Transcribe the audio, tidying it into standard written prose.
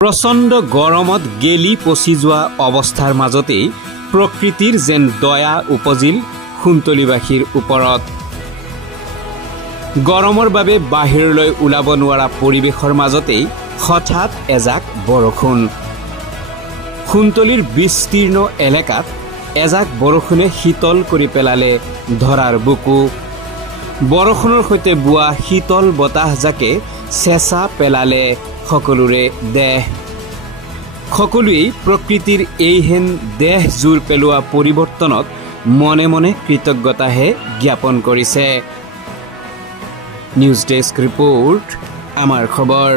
প্ৰচণ্ড গৰমত গেলি পচি যোৱা অৱস্থাৰ মাজতেই প্ৰকৃতিৰ যেন দয়া উপজিল সোণতলীবাসীৰ ওপৰত। গৰমৰ বাবে বাহিৰলৈ ওলাব নোৱাৰা পৰিৱেশৰ মাজতেই হঠাৎ এজাক বৰষুণ। সোণতলীৰ বিস্তীৰ্ণ এলেকাত এজাক বৰষুণে শীতল কৰি পেলালে ধৰাৰ বুকু। বৰষুণৰ সৈতে বোৱা শীতল বতাহজাকে চেঁচা পেলালে সকলোৰে দেহ। সকলোৱেই প্ৰকৃতিৰ এইহেন দেহ জোৰ পেলোৱা পৰিৱৰ্তনত মনে মনে কৃতজ্ঞতাহে জ্ঞাপন কৰিছে। নিউজ ডেস্ক ৰিপোৰ্ট, আমাৰ খবৰ।